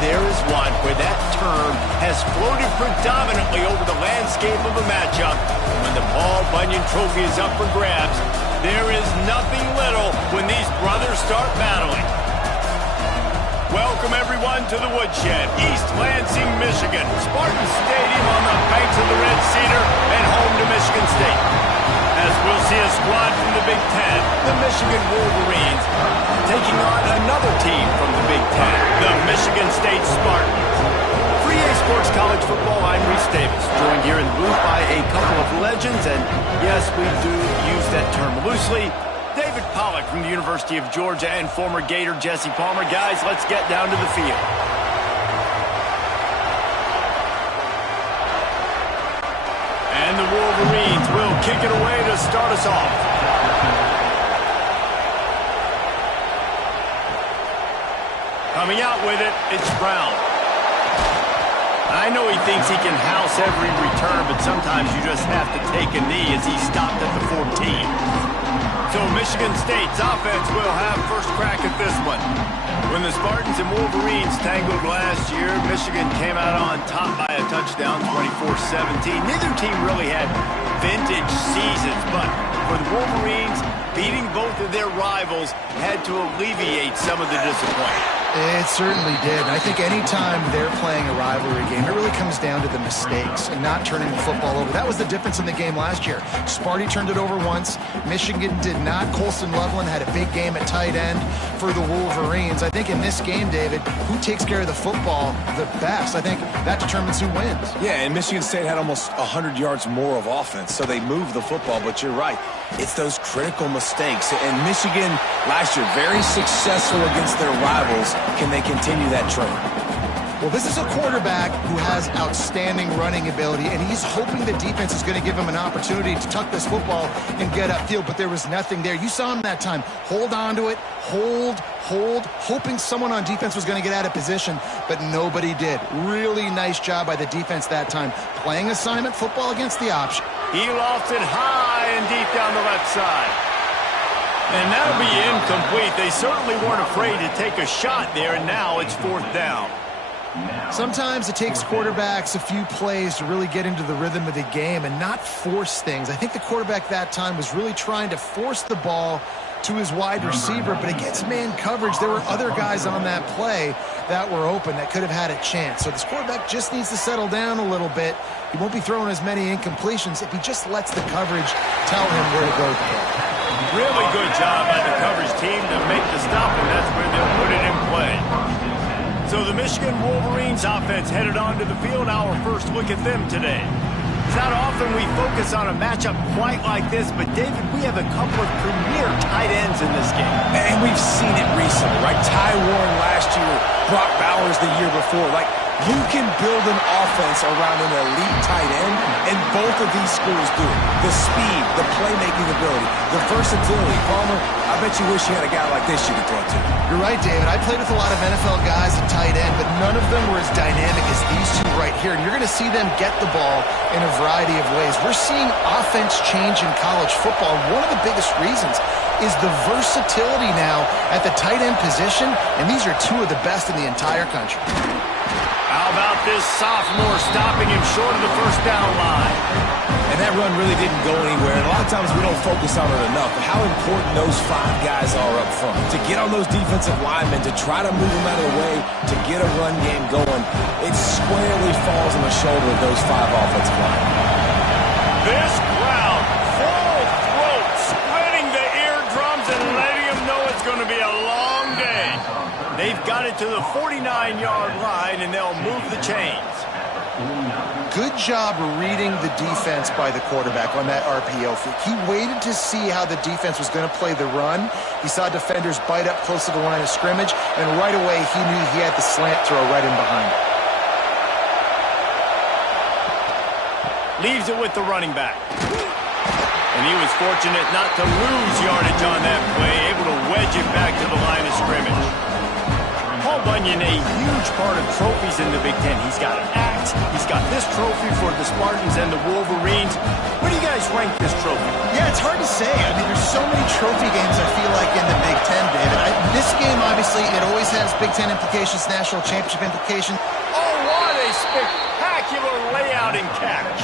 there is one where that term has floated predominantly over the landscape of a matchup. When the Paul Bunyan Trophy is up for grabs, there is nothing little when these brothers start battling. Welcome, everyone, to the Woodshed, East Lansing, Michigan. Spartans Stadium on the banks of the Red Cedar and home to Michigan State. As we'll see a squad from the Big Ten, the Michigan Wolverines, taking on another team from the Big Ten, the Michigan State Spartans. For EA Sports College Football, I'm Reese Davis, joined here in the booth by a couple of legends, and yes, we do use that term loosely. David Pollack from the University of Georgia and former Gator Jesse Palmer. Guys, let's get down to the field. And the Wolverines will kick it away to start us off. Coming out with it, it's Brown. I know he thinks he can house every return, but sometimes you just have to take a knee as he stopped at the 14. So Michigan State's offense will have first crack at this one. When the Spartans and Wolverines tangled last year, Michigan came out on top by a touchdown, 24-17. Neither team really had vintage seasons, but for the Wolverines, beating both of their rivals had to alleviate some of the disappointment. It certainly did. I think anytime they're playing a rivalry game, it really comes down to the mistakes and not turning the football over. That was the difference in the game last year. Sparty turned it over once. Michigan did not. Colston Loveland had a big game at tight end for the Wolverines. I think in this game, David, who takes care of the football the best? I think that determines who wins. Yeah, and Michigan State had almost 100 yards more of offense, so they moved the football, but you're right. It's those critical mistakes. And Michigan, last year, very successful against their rivals. Can they continue that trend? Well, this is a quarterback who has outstanding running ability, and he's hoping the defense is going to give him an opportunity to tuck this football and get upfield, but there was nothing there. You saw him that time. Hold on to it, hold, hoping someone on defense was going to get out of position, but nobody did. Really nice job by the defense that time, playing assignment football against the option. He lofted high and deep down the left side. And that'll be incomplete. They certainly weren't afraid to take a shot there, and now it's fourth down. Sometimes it takes quarterbacks a few plays to really get into the rhythm of the game and not force things. I think the quarterback that time was really trying to force the ball to his wide receiver, but against man coverage, there were other guys on that play that were open that could have had a chance. So this quarterback just needs to settle down a little bit. He won't be throwing as many incompletions if he just lets the coverage tell him where to go with the ball. Really good job by the coverage team to make the stop, and that's where they'll put it in play. So the Michigan Wolverines offense headed onto the field. Our first look at them today. It's not often we focus on a matchup quite like this, but David, we have a couple of premier tight ends in this game. And we've seen it recently, right? Ty Warren last year, Brock Bowers the year before. Like, you can build an offense around an elite tight end, and both of these schools do it. The speed, the playmaking ability, the versatility. Palmer, I bet you wish you had a guy like this you could throw to. You're right, David. I played with a lot of NFL guys at tight end, but none of them were as dynamic as these two right here. And you're going to see them get the ball in a variety of ways. We're seeing offense change in college football. One of the biggest reasons is the versatility now at the tight end position, and these are two of the best in the entire country. How about this sophomore stopping him short of the first down line? And that run really didn't go anywhere. And a lot of times we don't focus on it enough, but how important those five guys are up front. To get on those defensive linemen, to try to move them out of the way, to get a run game going, it squarely falls on the shoulder of those five offensive linemen. This crowd, full throat, splitting the eardrums and letting them know it's going to be a long day. They've got it to the 49-yard line, and they'll move the chains. Good job reading the defense by the quarterback on that RPO fake. He waited to see how the defense was going to play the run. He saw defenders bite up close to the line of scrimmage, and right away he knew he had the slant throw right in behind it. Leaves it with the running back. And he was fortunate not to lose yardage on that play, able to wedge it back to the line of scrimmage. Paul Bunyan a huge part of trophies in the Big Ten. He's got an axe. He's got this trophy for the Spartans and the Wolverines. Where do you guys rank this trophy? Yeah, it's hard to say. I mean, there's so many trophy games, I feel like, in the Big Ten, David. This game, obviously, it always has Big Ten implications, national championship implications. Oh, what a spectacular layout and catch.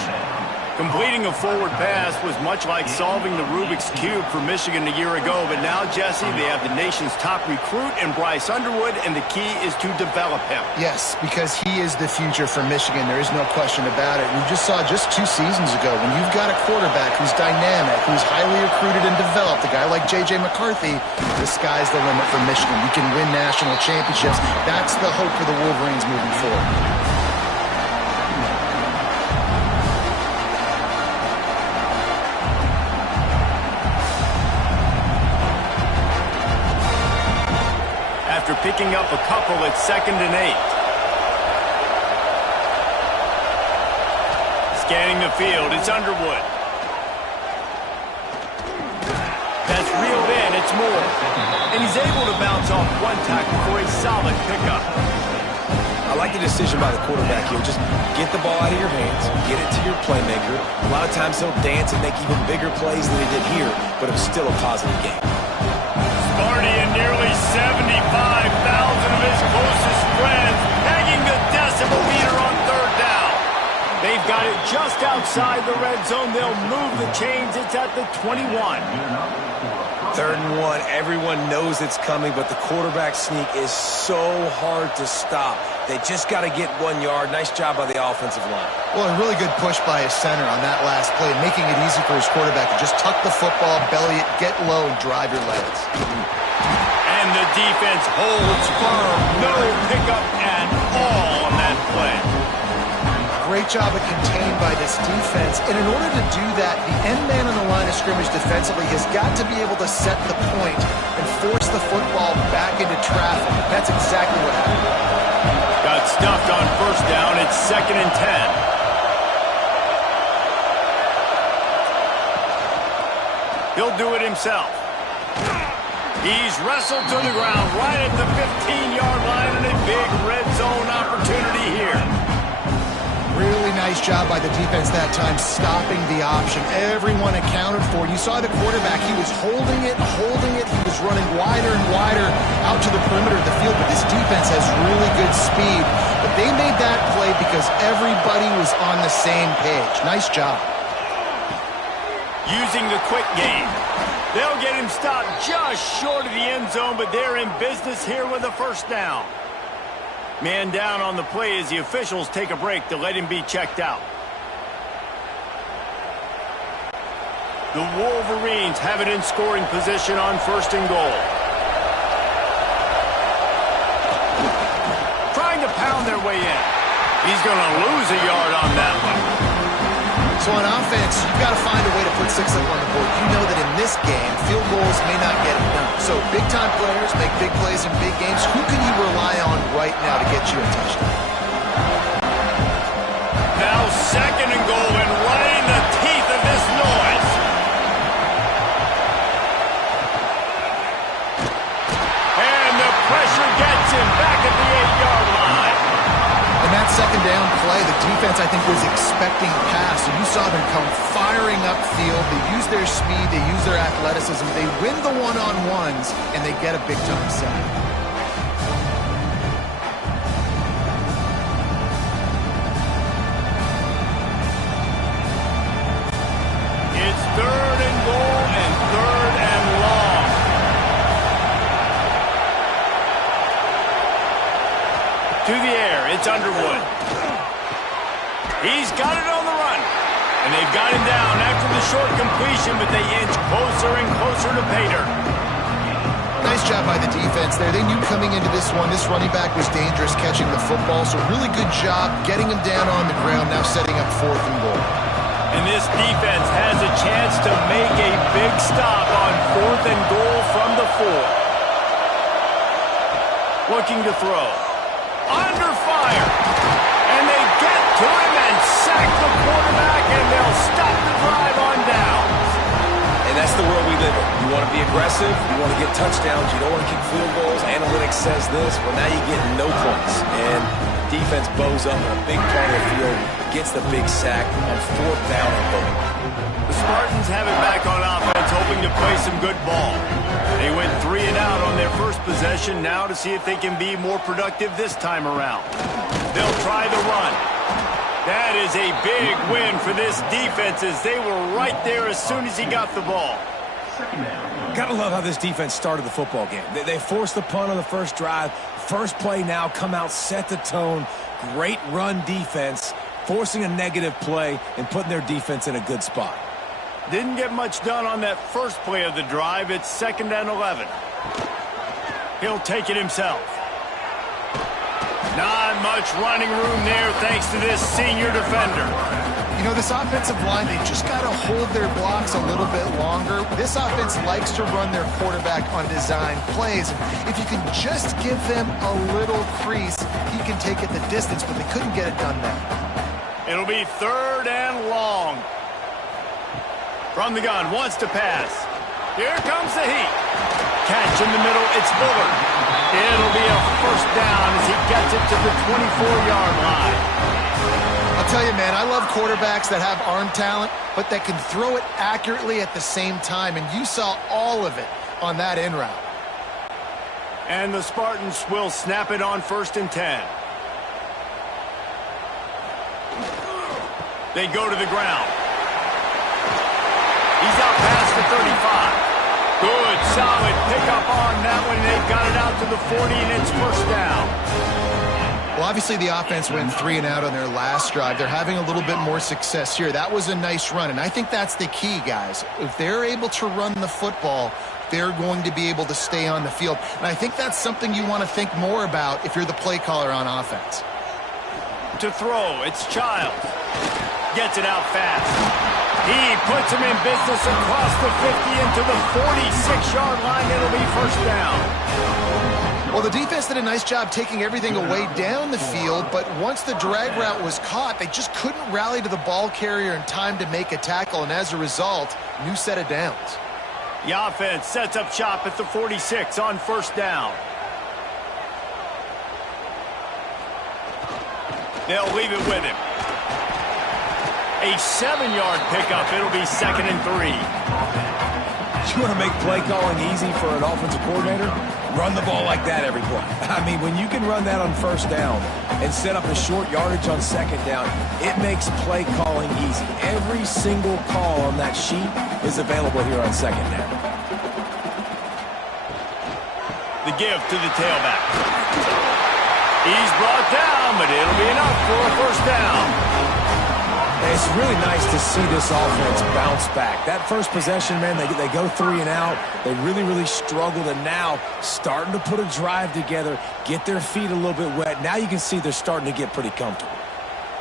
Completing a forward pass was much like solving the Rubik's Cube for Michigan a year ago, but now, Jesse, they have the nation's top recruit in Bryce Underwood, and the key is to develop him. Yes, because he is the future for Michigan. There is no question about it. We just saw just 2 seasons ago, when you've got a quarterback who's dynamic, who's highly recruited and developed, a guy like J.J. McCarthy, the sky's the limit for Michigan. You can win national championships. That's the hope for the Wolverines moving forward. After picking up a couple, it's 2nd and 8. Scanning the field, it's Underwood. That's reeled in, it's Moore. And he's able to bounce off one tackle for a solid pickup. I like the decision by the quarterback here. Just get the ball out of your hands, get it to your playmaker. A lot of times he'll dance and make even bigger plays than he did here, but it was still a positive game. Sparty and nearly 75,000 of his closest friends pegging the decibel meter on 3rd down. They've got it just outside the red zone. They'll move the chains. It's at the 21. 3rd and 1. Everyone knows it's coming, but the quarterback sneak is so hard to stop. They just got to get 1 yard. Nice job by the offensive line. Well, a really good push by his center on that last play, making it easy for his quarterback to just tuck the football, belly it, get low, and drive your legs. And the defense holds firm. No pickup at all on that play. Great job of contained by this defense. And in order to do that, the end man on the line of scrimmage defensively has got to be able to set the point and force the football back into traffic. That's exactly what happened. Got stuffed on 1st down. It's 2nd and 10. He'll do it himself. He's wrestled to the ground right at the 15-yard line, and a big red zone opportunity here. Really nice job by the defense that time, stopping the option. Everyone accounted for. You saw the quarterback. He was holding it. He was running wider and wider out to the perimeter of the field, but this defense has really good speed. But they made that play because everybody was on the same page. Nice job. Using the quick game. They'll get him stopped just short of the end zone, but they're in business here with a 1st down. Man down on the play as the officials take a break to let him be checked out. The Wolverines have it in scoring position on 1st and goal. Trying to pound their way in. He's going to lose a yard on that one. So on offense, you've got to find a way to put 6 up on the board. You know that in this game, field goals may not get it done. So big-time players make big plays in big games. Who can you rely on right now to get you a touchdown? Now 2nd and goal, and right in the teeth of this noise. And the pressure gets him back at the 8-yard line. In that 2nd down play, the defense, I think, was expecting a pass. So you saw them come firing upfield. They use their speed. They use their athleticism. They win the one-on-ones, and they get a big-time sack. It's 3rd and goal and 3rd and long. To the air, it's Underwood. He's got it on the run. And they've got him down after the short completion, but they inch closer and closer to pay dirt. Nice job by the defense there. They knew coming into this one, this running back was dangerous catching the football, so really good job getting him down on the ground, now setting up 4th and goal. And this defense has a chance to make a big stop on 4th and goal from the 4. Looking to throw. Under fire. And they get to him and sack the quarterback, and they'll stop the drive on down. And that's the world we live in. You want to be a aggressive. You want to get touchdowns. You don't want to kick field goals. Analytics says this. Well, now you get no points. And defense bows up on a big part of the field, gets the big sack on 4th down and goal. The Spartans have it back on offense, hoping to play some good ball. They went 3 and out on their first possession, now to see if they can be more productive this time around. They'll try the run. That is a big win for this defense, as they were right there as soon as he got the ball. Gotta love how this defense started the football game. They forced the punt on the first drive. First play now, come out, set the tone. Great run defense, forcing a negative play and putting their defense in a good spot. Didn't get much done on that first play of the drive. It's 2nd and 11. He'll take it himself. Not much running room there thanks to this senior defender. You know, this offensive line, they just got to hold their blocks a little bit longer. This offense likes to run their quarterback on design plays. If you can just give them a little crease, he can take it the distance, but they couldn't get it done there. It'll be 3rd and long. From the gun, wants to pass. Here comes the heat. Catch in the middle, it's Bullard. It'll be a 1st down as he gets it to the 24-yard line. I'll tell you, man, I love quarterbacks that have arm talent, but that can throw it accurately at the same time, and you saw all of it on that in route. And the Spartans will snap it on 1st and 10. They go to the ground. He's out past the 35. Good, solid pickup on that one. They've got it out to the 40, and it's 1st down. Well, obviously the offense went 3 and out on their last drive. They're having a little bit more success here. That was a nice run, and I think that's the key, guys. If they're able to run the football, they're going to be able to stay on the field. And I think that's something you want to think more about if you're the play caller on offense. To throw, it's Childs. Gets it out fast. He puts him in business across the 50 into the 46-yard line. It'll be 1st down. Well, the defense did a nice job taking everything away down the field, but once the drag route was caught, they just couldn't rally to the ball carrier in time to make a tackle, and as a result, new set of downs. The offense sets up shop at the 46 on 1st down. They'll leave it with him. A 7-yard pickup. It'll be 2nd and 3. You want to make play calling easy for an offensive coordinator? Run the ball like that every play. I mean, when you can run that on 1st down and set up a short yardage on 2nd down, it makes play calling easy. Every single call on that sheet is available here on 2nd down. The give to the tailback. He's brought down, but it'll be enough for a 1st down. It's really nice to see this offense bounce back. That first possession, man, they go 3 and out. They really struggled, and now starting to put a drive together, get their feet a little bit wet. Now you can see they're starting to get pretty comfortable.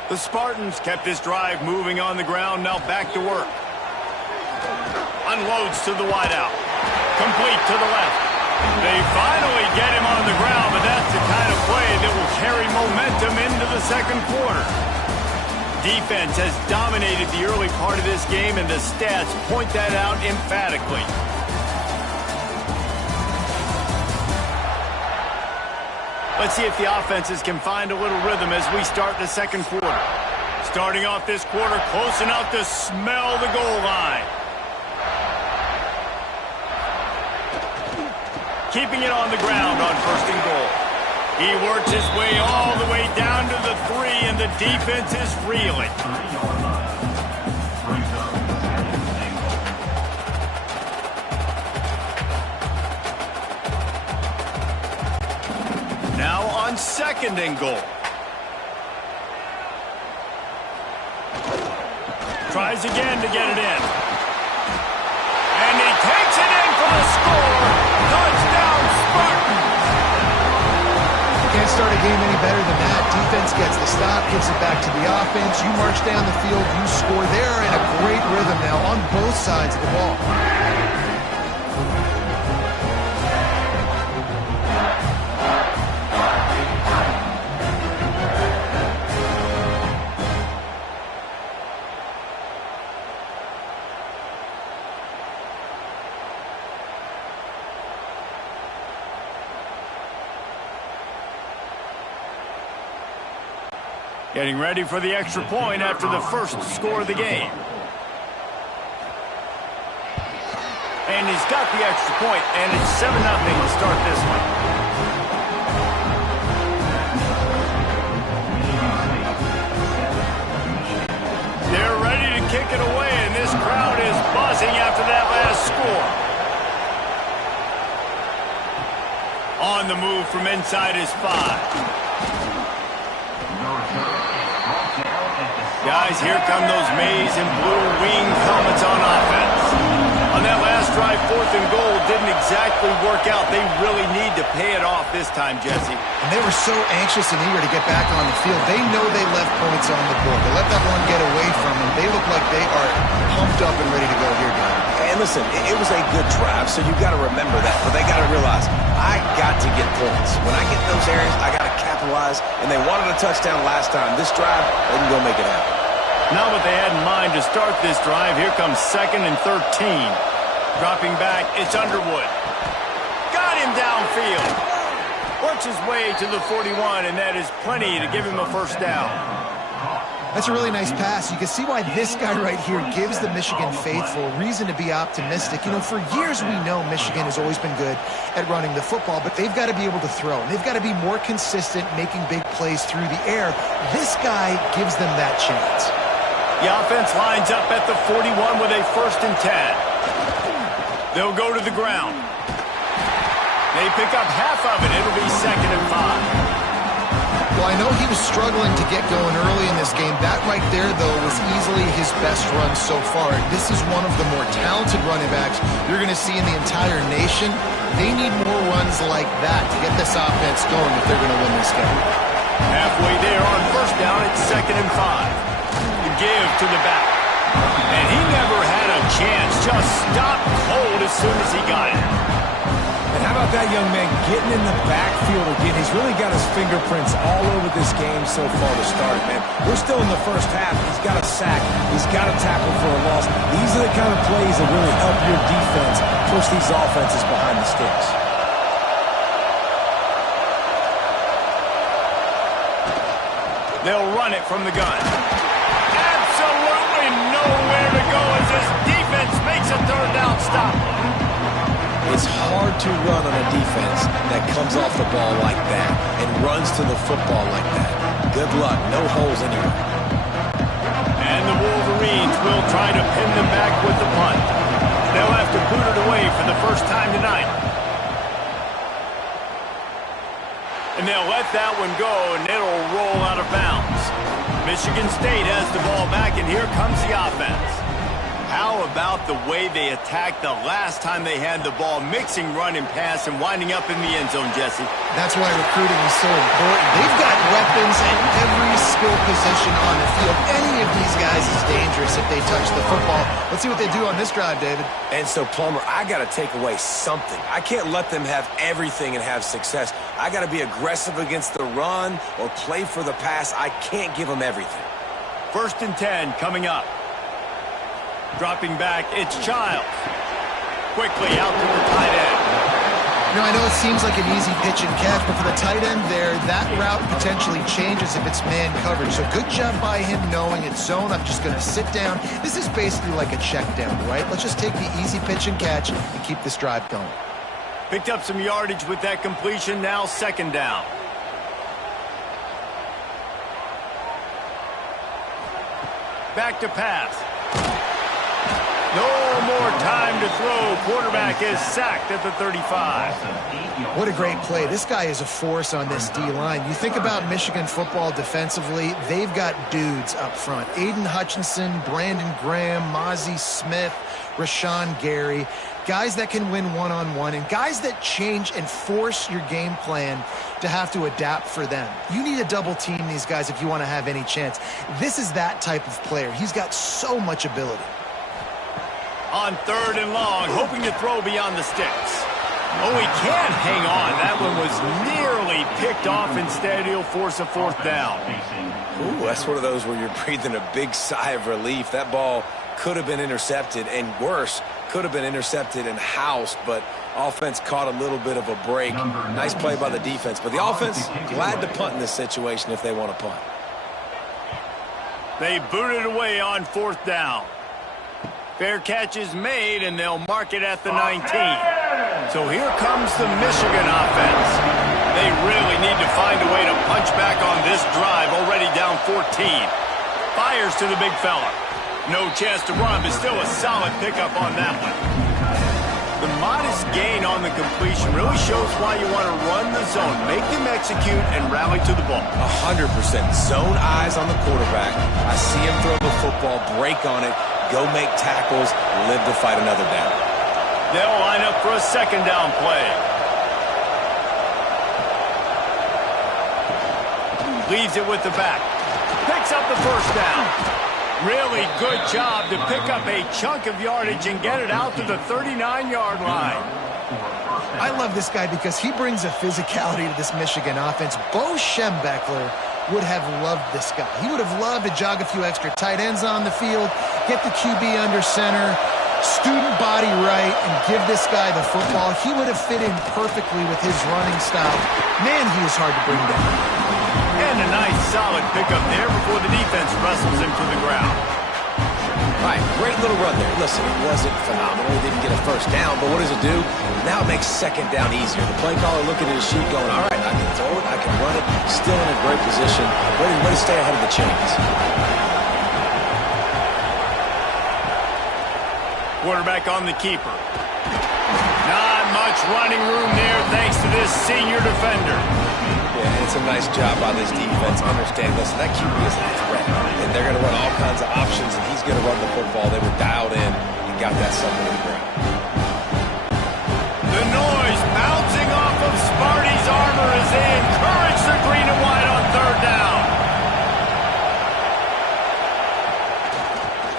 The Spartans kept this drive moving on the ground, now back to work. Unloads to the wideout. Complete to the left. They finally get him on the ground, but that's the kind of play that will carry momentum into the 2nd quarter. Defense has dominated the early part of this game, and the stats point that out emphatically. Let's see if the offenses can find a little rhythm as we start the 2nd quarter. Starting off this quarter close enough to smell the goal line. Keeping it on the ground on 1st and goal. He works his way all the way down to the 3, and the defense is reeling. Now on 2nd and goal. Tries again to get it in. And he takes it in for the score. Touchdown, Spartans! Can't start a game any better than that. Defense gets the stop, gives it back to the offense. You march down the field, you score. They're in a great rhythm now on both sides of the ball. Getting ready for the extra point after the first score of the game. And he's got the extra point, and it's 7-0 to start this one. They're ready to kick it away, and this crowd is buzzing after that last score. On the move from inside his 5. Guys, here come those maize and blue wing helmets on offense. On that last drive, 4th and goal didn't exactly work out. They really need to pay it off this time, Jesse. And they were so anxious and eager to get back on the field. They know they left points on the board. They let that one get away from them. They look like they are pumped up and ready to go here, guys. And listen, it was a good drive, so you got to remember that. But they got to realize, I got to get points. When I get in those areas, I got to capitalize. And they wanted a touchdown last time. This drive, they can go make it happen. Not what they had in mind to start this drive. Here comes 2nd and 13. Dropping back, it's Underwood. Got him downfield. Works his way to the 41, and that is plenty to give him a first down. That's a really nice pass. You can see why this guy right here gives the Michigan faithful reason to be optimistic. You know, for years we know Michigan has always been good at running the football, but they've got to be able to throw. And they've got to be more consistent making big plays through the air. This guy gives them that chance. The offense lines up at the 41 with a 1st and 10. They'll go to the ground. They pick up half of it. It'll be 2nd and 5. Well, I know he was struggling to get going early in this game. That right there, though, was easily his best run so far. This is one of the more talented running backs you're going to see in the entire nation. They need more runs like that to get this offense going if they're going to win this game. Halfway there on 1st down, it's 2nd and 5. Give to the back. And he never had a chance. Just stopped cold as soon as he got it. And how about that young man getting in the backfield again? He's really got his fingerprints all over this game so far to start it, man. We're still in the first half. He's got a sack. He's got a tackle for a loss. These are the kind of plays that really help your defense push these offenses behind the sticks. They'll run it from the gun. Absolutely nowhere to go as this defense makes a 3rd down stop. It's hard to run on a defense that comes off the ball like that and runs to the football like that. Good luck. No holes anywhere. And the Wolverines will try to pin them back with the punt. They'll have to boot it away for the first time tonight. And they'll let that one go, and it'll roll out of bounds. Michigan State has the ball back, and here comes the offense. How about the way they attacked the last time they had the ball, mixing run and pass and winding up in the end zone, Jesse? That's why recruiting is so important. They've got weapons at every skill position on the field. Any of these guys is dangerous if they touch the football. Let's see what they do on this drive, David. And so, Plummer, I got to take away something. I can't let them have everything and have success. I got to be aggressive against the run or play for the pass. I can't give them everything. 1st and 10 coming up. Dropping back, it's Childs. Quickly out to the tight end. You know, I know it seems like an easy pitch and catch, but for the tight end there, that route potentially changes if it's man coverage. So good job by him knowing it's zone. I'm just going to sit down. This is basically like a check down, right? Let's just take the easy pitch and catch and keep this drive going. Picked up some yardage with that completion. Now 2nd down. Back to pass. No more time to throw. Quarterback is sacked at the 35. What a great play. This guy is a force on this D-line. You think about Michigan football defensively, they've got dudes up front. Aiden Hutchinson, Brandon Graham, Mozzie Smith, Rashawn Gary. Guys that can win one-on-one and guys that change and force your game plan to have to adapt for them. You need to double team these guys if you want to have any chance. This is that type of player. He's got so much ability. On 3rd and long, hoping to throw beyond the sticks. Oh, he can't hang on. That one was nearly picked off. Instead, he'll force a 4th down. Ooh, that's one of those where you're breathing a big sigh of relief. That ball could have been intercepted, and worse, could have been intercepted and housed, but offense caught a little bit of a break. Nice play by the defense, but the offense, glad to punt in this situation if they want to punt. They boot it away on 4th down. Fair catch is made, and they'll mark it at the 19. So here comes the Michigan offense. They really need to find a way to punch back on this drive, already down 14. Fires to the big fella. No chance to run, but still a solid pickup on that one. The modest gain on the completion really shows why you want to run the zone. Make them execute and rally to the ball. 100%. Zone eyes on the quarterback. I see him throw the football, break on it, go make tackles, live to fight another down. They'll line up for a 2nd down play. Leaves it with the back. Picks up the 1st down. Really good job to pick up a chunk of yardage and get it out to the 39-yard line. I love this guy because he brings a physicality to this Michigan offense. Bo Schembechler would have loved this guy. He would have loved to jog a few extra tight ends on the field, get the QB under center, student body right, and give this guy the football. He would have fit in perfectly with his running style. Man, he is hard to bring down. And a nice solid pickup there before the defense wrestles him to the ground. All right, great little run there. Listen, it wasn't phenomenal. He didn't get a 1st down, but what does it do? Now it makes 2nd down easier. The play caller looking at his sheet going, all right, I can throw it, I can run it, still in a great position. Way to stay ahead of the chains. Quarterback on the keeper. Not much running room there thanks to this senior defender. Yeah, and it's a nice job by this defense. Understand, listen, that QB is a threat, and they're going to run all kinds of options, and he's going to run the football. They were dialed in and got that something to the ground. The noise bouncing off of Sparty's armor as they encourage the green and white on 3rd down.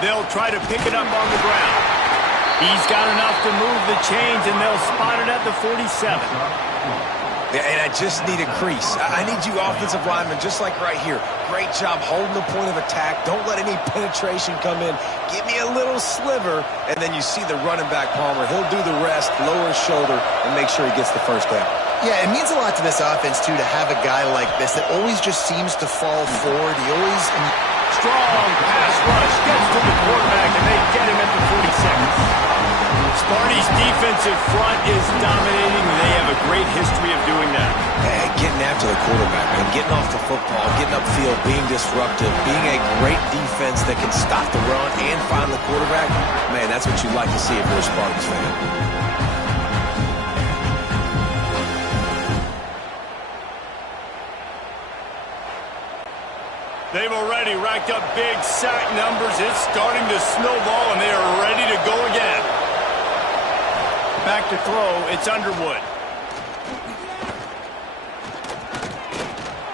They'll try to pick it up on the ground. He's got enough to move the chains, and they'll spot it at the 47. Yeah, and I just need a crease. I need you offensive linemen, just like right here. Great job holding the point of attack. Don't let any penetration come in. Give me a little sliver, and then you see the running back, Palmer. He'll do the rest, lower his shoulder, and make sure he gets the 1st down. Yeah, it means a lot to this offense, too, to have a guy like this that always just seems to fall forward. He always... Strong pass rush gets to the quarterback, and they get him at the 46. Sparty's defensive front is dominating. They have a great history of doing that. And getting after the quarterback, man. Getting off the football, getting upfield, being disruptive, being a great defense that can stop the run and find the quarterback. Man, that's what you'd like to see if you're a Spartans fan. They've already racked up big sack numbers. It's starting to snowball, and they are ready to go again. Back to throw, it's Underwood.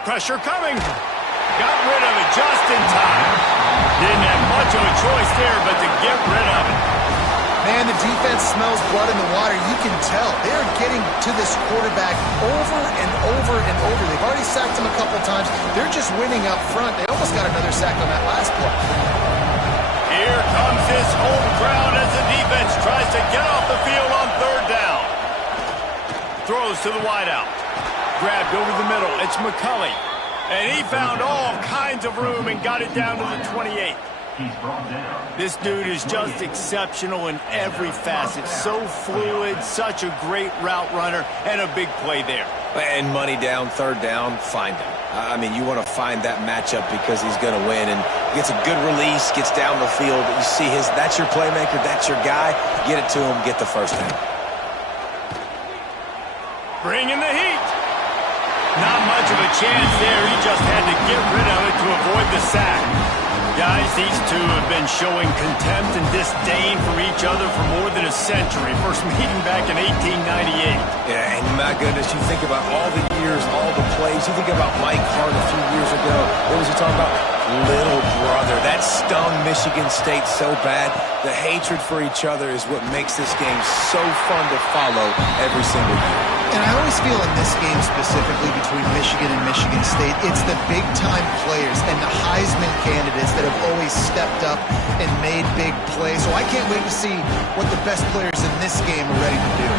Pressure coming. Got rid of it just in time. Didn't have much of a choice there, but to get rid of it. Man, the defense smells blood in the water. You can tell. They're getting to this quarterback over and over and over. They've already sacked him a couple times. They're just winning up front. They almost got another sack on that last play. Here comes this home crowd as the defense tries to get off the field on 3rd down. Throws to the wideout. Grabbed over the middle. It's McCulley. And he found all kinds of room and got it down to the 28. This dude is just exceptional in every facet. So fluid, such a great route runner, and a big play there. And money down, 3rd down, find him. I mean, you want to find that matchup because he's going to win, and gets a good release, gets down the field. You see that's your playmaker, that's your guy. Get it to him, get the 1st down. Bringing the heat. Not much of a chance there. He just had to get rid of it to avoid the sack. Guys, these two have been showing contempt and disdain for each other for more than a century. First meeting back in 1898. Yeah, and my goodness, you think about all the years, all the plays. You think about Mike Hart a few years ago. What was he talking about? Little brother. That stung Michigan State so bad. The hatred for each other is what makes this game so fun to follow every single year. And I always feel in this game specifically between Michigan and Michigan State, it's the big-time players and the Heisman candidates that have always stepped up and made big plays. So I can't wait to see what the best players in this game are ready to do.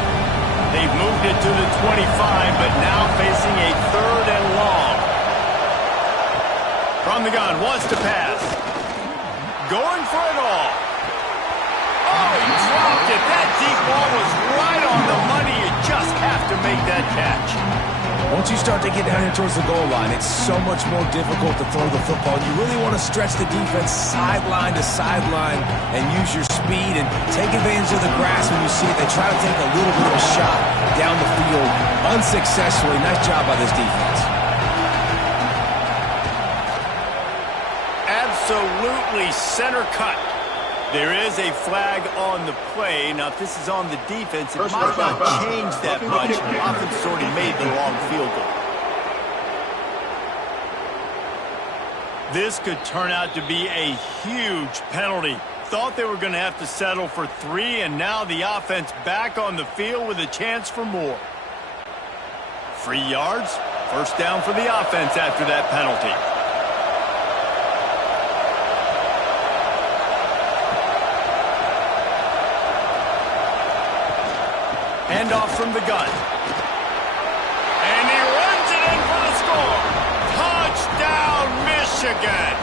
They've moved it to the 25, but now facing a 3rd and long. From On the gun, wants to pass. Going for it all. Oh, he dropped it. That deep ball was right on the money. You just have to make that catch. Once you start to get down here towards the goal line, it's so much more difficult to throw the football. You really want to stretch the defense sideline to sideline and use your speed and take advantage of the grass when you see it. They try to take a little bit of a shot down the field unsuccessfully. Nice job by this defense. Absolutely center cut. There is a flag on the play. Now, if this is on the defense, it might not change that much. The offense has already made the long field goal. This could turn out to be a huge penalty. Thought they were going to have to settle for 3, and now the offense back on the field with a chance for more. 3 yards, first down for the offense after that penalty. Handoff from the gun. And he runs it in for the score. Touchdown, Michigan.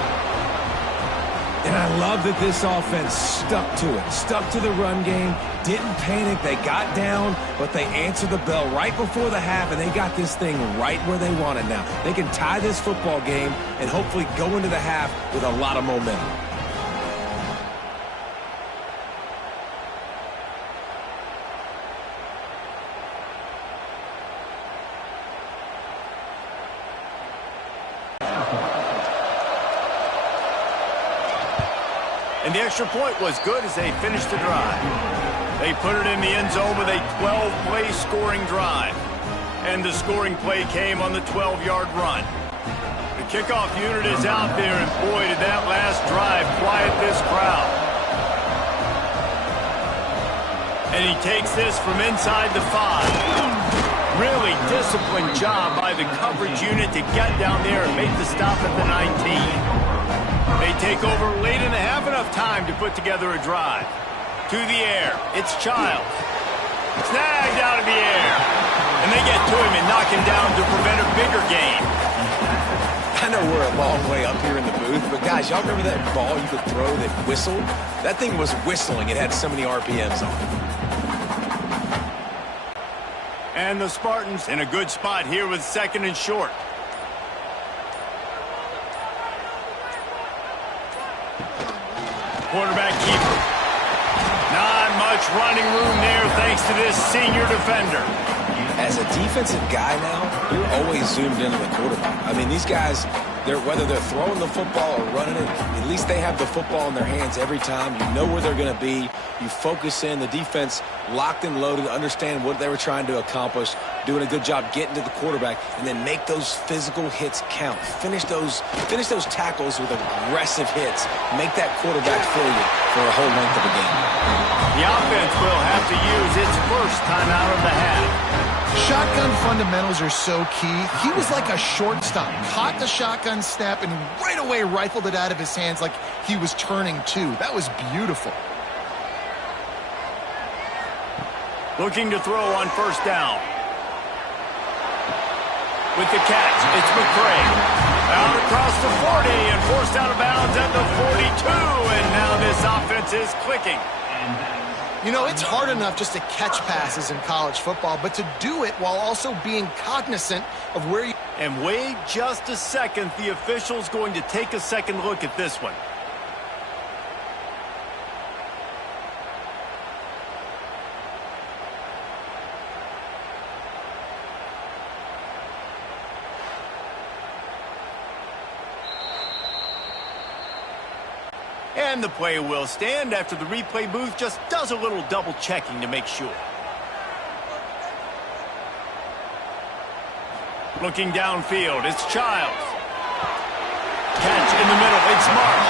And I love that this offense stuck to it. Stuck to the run game. Didn't panic. They got down, but they answered the bell right before the half, and they got this thing right where they want it now. They can tie this football game and hopefully go into the half with a lot of momentum. And the extra point was good as they finished the drive. They put it in the end zone with a 12-play scoring drive. And the scoring play came on the 12-yard run. The kickoff unit is out there, and boy, did that last drive quiet this crowd. And he takes this from inside the 5. Really disciplined job by the coverage unit to get down there and make the stop at the 19. They take over late in the half, enough time to put together a drive. To the air, it's Childs. Snagged out of the air. And they get to him and knock him down to prevent a bigger gain. I know we're a long way up here in the booth, but guys, y'all remember that ball you could throw that whistled? That thing was whistling. It had so many RPMs on it. And the Spartans in a good spot here with 2nd and short. Quarterback keeper. Not much running room there thanks to this senior defender. As a defensive guy now, you're always zoomed into the quarterback. I mean, these guys, whether they're throwing the football or running it, at least they have the football in their hands every time. You know where they're going to be. You focus in. The defense locked and loaded, understand what they were trying to accomplish, doing a good job getting to the quarterback, and then make those physical hits count. Finish those tackles with aggressive hits. Make that quarterback feel you for a whole length of a game. The offense will have to use its first timeout of the half. Shotgun fundamentals are so key. He was like a shortstop. Caught the shotgun snap and right away rifled it out of his hands like he was turning two. That was beautiful. Looking to throw on first down. With the catch, it's McCray. Out across the 40 and forced out of bounds at the 42. And now this offense is clicking. You know, it's hard enough just to catch passes in college football, but to do it while also being cognizant of where you... And wait just a second. The official's going to take a second look at this one. And the play will stand after the replay booth just does a little double checking to make sure. Looking downfield, it's Childs. Catch in the middle, it's Marsh.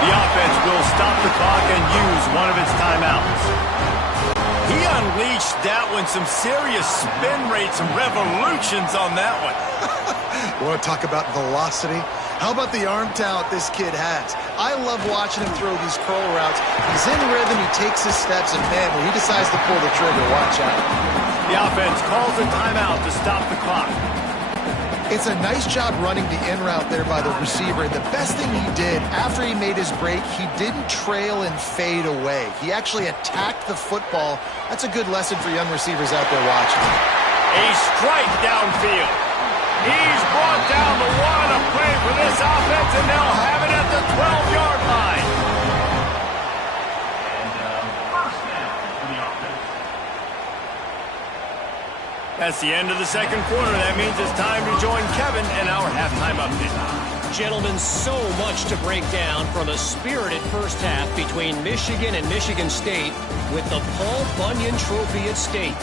The offense will stop the clock and use one of its timeouts. He unleashed that one, some serious spin rates, some revolutions on that one. Want to talk about velocity? How about the arm talent this kid has? I love watching him throw these curl routes. He's in rhythm, he takes his steps, and man, when he decides to pull the trigger, watch out. The offense calls a timeout to stop the clock. It's a nice job running the in route there by the receiver. And the best thing he did after he made his break, he didn't trail and fade away. He actually attacked the football. That's a good lesson for young receivers out there watching. A strike downfield. He's brought down the one to play for this offense, and they'll have it at the 12-yard line. That's the end of the second quarter. That means it's time to join Kevin and our halftime update. Gentlemen, so much to break down from a spirited first half between Michigan and Michigan State with the Paul Bunyan Trophy at stake.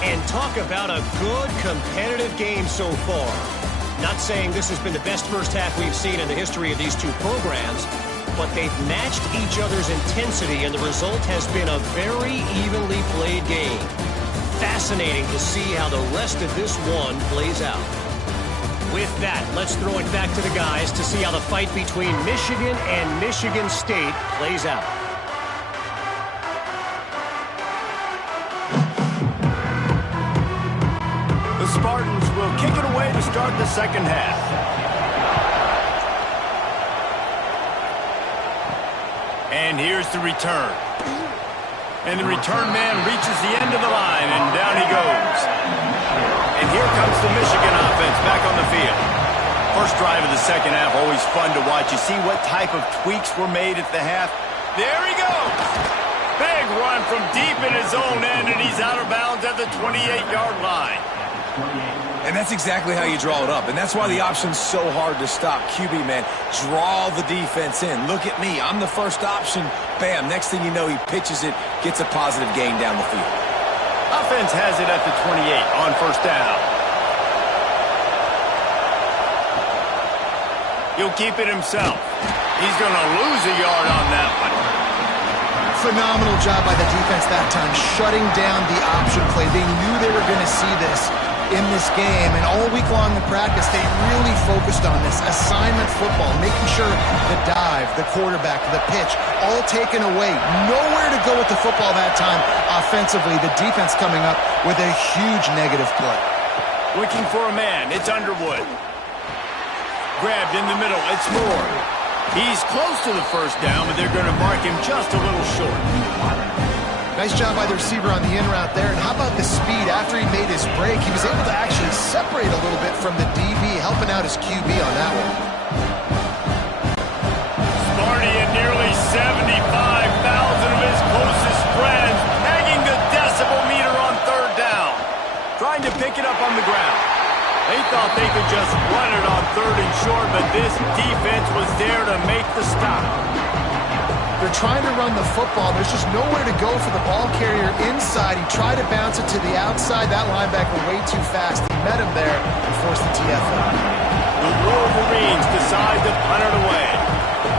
And talk about a good competitive game so far. Not saying this has been the best first half we've seen in the history of these two programs, but they've matched each other's intensity, and the result has been a very evenly played game. Fascinating to see how the rest of this one plays out. With that, let's throw it back to the guys to see how the fight between Michigan and Michigan State plays out. The Spartans will kick it away to start the second half. And here's the return. And the return man reaches the end of the line, and down he goes. And here comes the Michigan offense back on the field. First drive of the second half, always fun to watch. You see what type of tweaks were made at the half. There he goes. Big run from deep in his own end, and he's out of bounds at the 28-yard line. And that's exactly how you draw it up. And that's why the option's so hard to stop. QB, man, draw the defense in. Look at me. I'm the first option. Bam. Next thing you know, he pitches it, gets a positive gain down the field. Offense has it at the 28 on first down. He'll keep it himself. He's going to lose a yard on that one. Phenomenal job by the defense that time, shutting down the option play. They knew they were going to see this in this game, and all week long in practice, they really focused on this assignment football, making sure the dive, the quarterback, the pitch, all taken away. Nowhere to go with the football that time offensively. The defense coming up with a huge negative play. Looking for a man. It's Underwood. Grabbed in the middle. It's Moore. He's close to the first down, but they're going to mark him just a little short. Nice job by the receiver on the in route there. And how about the speed after he made his break? He was able to actually separate a little bit from the DB, helping out his QB on that one. Sparty and nearly 75,000 of his closest friends hanging the decibel meter on third down. Trying to pick it up on the ground. They thought they could just run it on third and short, but this defense was there to make the stop. They're trying to run the football. There's just nowhere to go for the ball carrier inside. He tried to bounce it to the outside. That linebacker way too fast. He met him there and forced the TFL. The Wolverines decide to punt it away.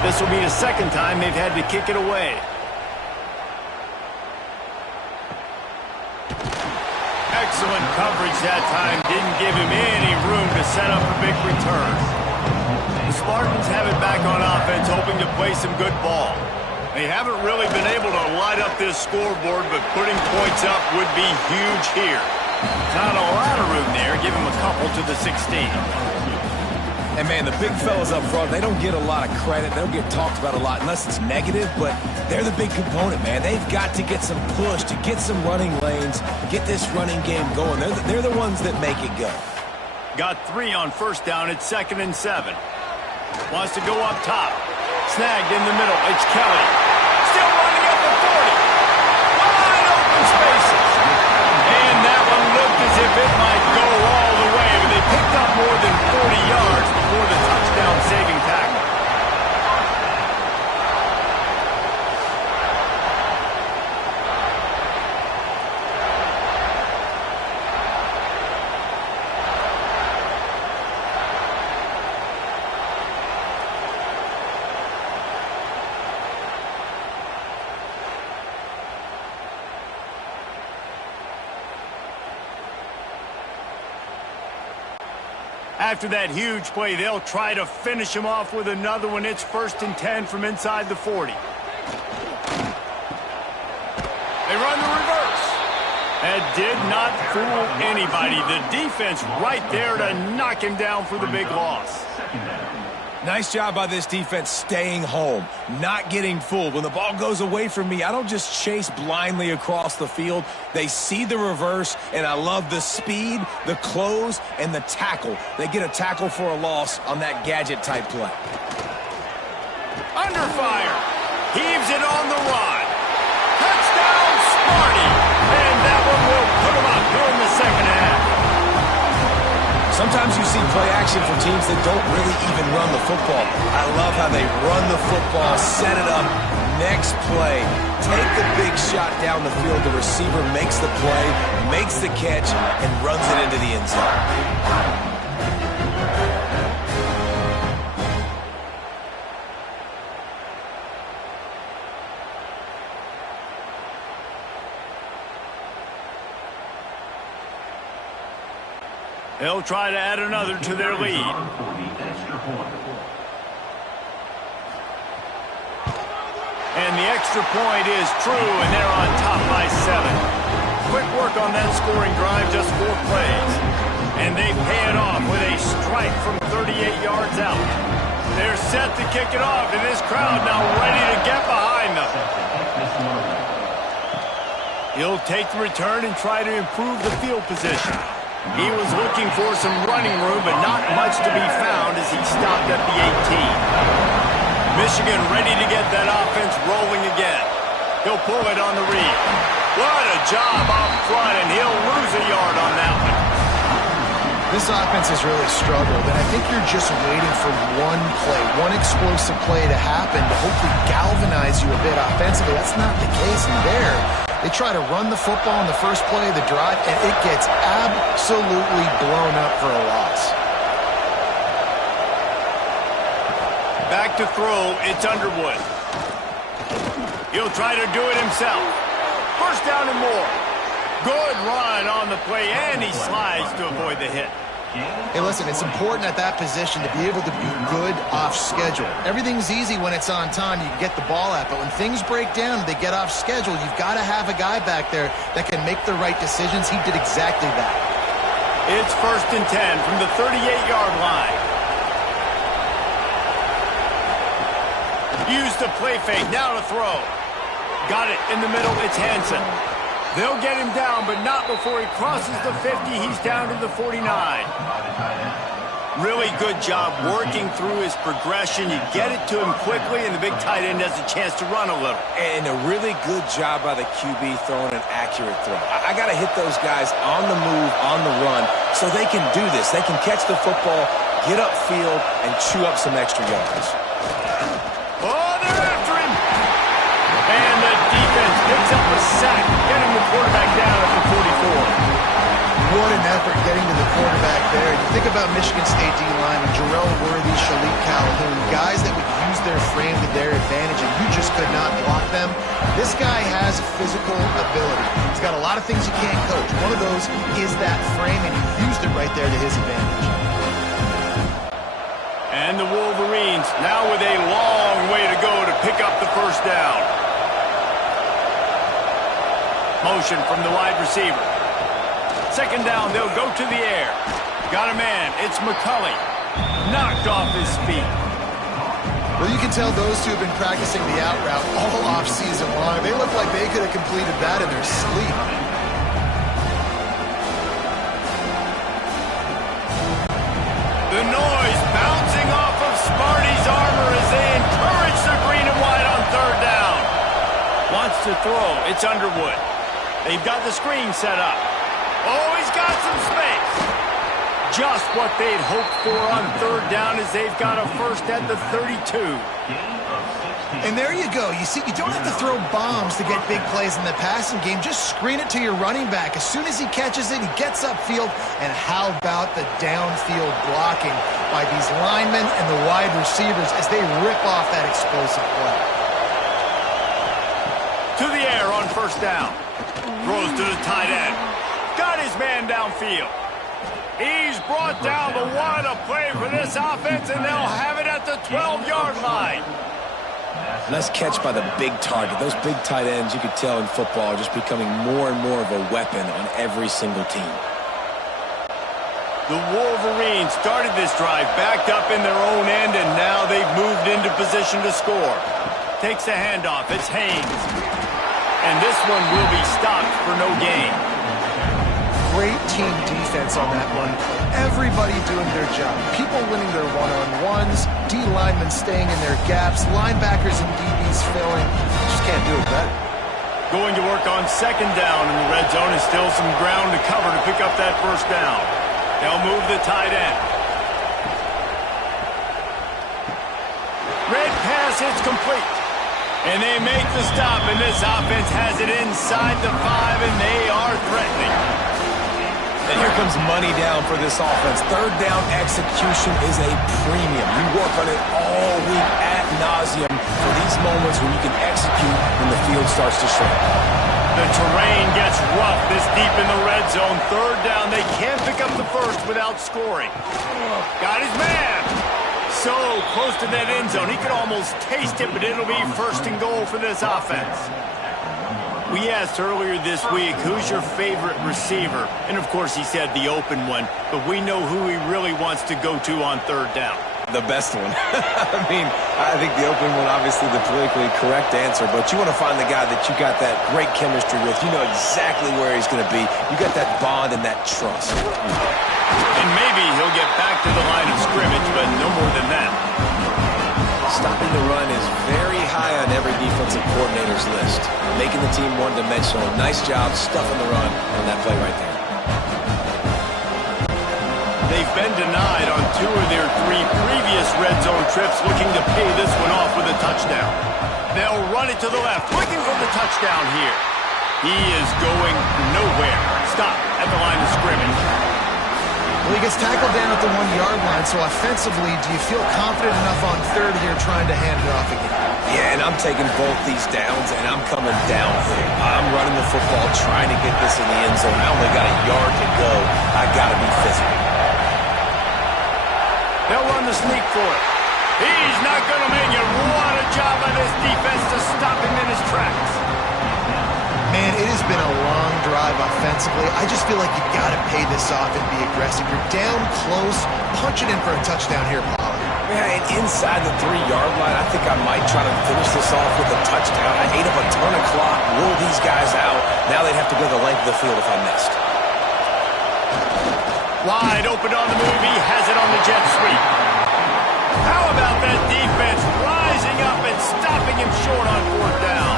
This will be the second time they've had to kick it away. Excellent coverage that time. Didn't give him any room to set up a big return. The Spartans have it back on offense, hoping to play some good ball. They haven't really been able to light up this scoreboard, but putting points up would be huge here. Not a lot of room there. Give him a couple to the 16. And, man, the big fellas up front, they don't get a lot of credit. They don't get talked about a lot unless it's negative, but they're the big component, man. They've got to get some push, to get some running lanes, get this running game going. They're the ones that make it go. Got 3 on first down. It's 2nd and 7. Wants to go up top. Snagged in the middle. It's Kelly. Still running at the 40. Wide open spaces. And that one looked as if it might go all the way. But they picked up more than 40 yards before the touchdown saving tackle. After that huge play, they'll try to finish him off with another one. It's 1st and 10 from inside the 40. They run the reverse. That did not fool anybody. The defense right there to knock him down for the big loss. Nice job by this defense staying home, not getting fooled. When the ball goes away from me, I don't just chase blindly across the field. They see the reverse, and I love the speed, the close, and the tackle. They get a tackle for a loss on that gadget-type play. Under fire. Heaves it on the run. Touchdown, Sparty. And that one will put him up here in the second half. Sometimes you see play action from teams that don't really even run the football. I love how they run the football, set it up, next play, take the big shot down the field. The receiver makes the play, makes the catch, and runs it into the end zone. They'll try to add another to their lead. And the extra point is true, and they're on top by 7. Quick work on that scoring drive, just 4 plays. And they pay it off with a strike from 38 yards out. They're set to kick it off, and this crowd now ready to get behind them. He'll take the return and try to improve the field position. He was looking for some running room, but not much to be found as he stopped at the 18. Michigan ready to get that offense rolling again. He'll pull it on the read. What a job up front, and he'll lose a yard on that one. This offense has really struggled, and I think you're just waiting for one play, one explosive play to happen to hopefully galvanize you a bit offensively. That's not the case in there. They try to run the football in the first play of the drive, and it gets absolutely blown up for a loss. Back to throw, it's Underwood. He'll try to do it himself. First down and more. Good run on the play, and he slides to avoid the hit. Hey, listen, it's important at that position to be able to be good off schedule. Everything's easy when it's on time. You can get the ball out, but when things break down and they get off schedule, you've got to have a guy back there that can make the right decisions. He did exactly that. It's 1st and 10 from the 38-yard line. Use the play fake, now to throw. Got it in the middle, it's Hansen. They'll get him down, but not before he crosses the 50. He's down to the 49. Really good job working through his progression. You get it to him quickly, and the big tight end has a chance to run a little. And a really good job by the QB throwing an accurate throw. I got to hit those guys on the move, on the run, so they can do this. They can catch the football, get upfield, and chew up some extra yards. Oh, they're after him! And the defense picks up a sack, getting the quarterback down at the 44. What an effort getting to the quarterback there. You think about Michigan State D-linemen, Jarrell Worthy, Shalik Calhoun, guys that would use their frame to their advantage, and you just could not block them. This guy has physical ability. He's got a lot of things you can't coach. One of those is that frame, and he used it right there to his advantage. And the Wolverines now with a long way to go to pick up the first down. Motion from the wide receiver. Second down, they'll go to the air. Got a man, it's McCulley. Knocked off his feet. Well, you can tell those two have been practicing the out route all off-season long. They look like they could have completed that in their sleep. The noise bouncing off of Sparty's armor as they encourage the green and white on third down. Wants to throw, it's Underwood. They've got the screen set up. Oh, he's got some space. Just what they'd hoped for on third down as they've got a first at the 32. And there you go. You see, you don't have to throw bombs to get big plays in the passing game. Just screen it to your running back. As soon as he catches it, he gets upfield. And how about the downfield blocking by these linemen and the wide receivers as they rip off that explosive play. To the air on first down. Throws to the tight end. Got his man downfield. He's brought down, but what a play for this offense, and they'll have it at the 12-yard line. Nice catch by the big target. Those big tight ends, you could tell in football, are just becoming more and more of a weapon on every single team. The Wolverines started this drive backed up in their own end, and now they've moved into position to score. Takes a handoff. It's Haynes. And this one will be stopped for no gain. Great team defense on that one. Everybody doing their job. People winning their one-on-ones, D linemen staying in their gaps, linebackers and DBs filling. Just can't do it better. Going to work on second down in the red zone. Is still some ground to cover to pick up that first down. They'll move the tight end. Red pass, it's complete. And they make the stop, and this offense has it inside the 5, and they are threatening. And here comes money down for this offense. Third down execution is a premium. You work on it all week ad nauseum for these moments when you can execute when the field starts to shrink. The terrain gets rough this deep in the red zone. Third down, they can't pick up the first without scoring. Got his man. So close to that end zone. He could almost taste it, but it'll be first and goal for this offense. We asked earlier this week, who's your favorite receiver? And, of course, he said the open one, but we know who he really wants to go to on third down. The best one. I mean, I think the open one, obviously the politically correct answer, but you want to find the guy that you got that great chemistry with. You know exactly where he's going to be. You got that bond and that trust. And maybe he'll get back to the line of scrimmage, but no more than that. Stopping the run is very high on every defensive coordinator's list. Making the team one-dimensional. Nice job stuffing the run on that play right there. They've been denied on 2 of their 3 previous red zone trips, looking to pay this one off with a touchdown. They'll run it to the left, looking for the touchdown here. He is going nowhere. Stop at the line of scrimmage. Well, he gets tackled down at the 1-yard line, so offensively, do you feel confident enough on third here trying to hand it off again? Yeah, and I'm taking both these downs, and I'm coming downhill. I'm running the football, trying to get this in the end zone. I only got a yard to go. I got to be physical. They'll run the sneak for it. He's not going to make it. What a job by this defense to stop him in his tracks. Man, it has been a long drive offensively. I just feel like you got to pay this off and be aggressive. You're down close. Punch it in for a touchdown here, Pollard. Yeah, and inside the 3-yard line, I think I might try to finish this off with a touchdown. I ate up a ton of clock, wore these guys out. Now they'd have to go the length of the field if I missed. Wide open on the move. He has it on the jet sweep. How about that defense rising up and stopping him short on fourth down?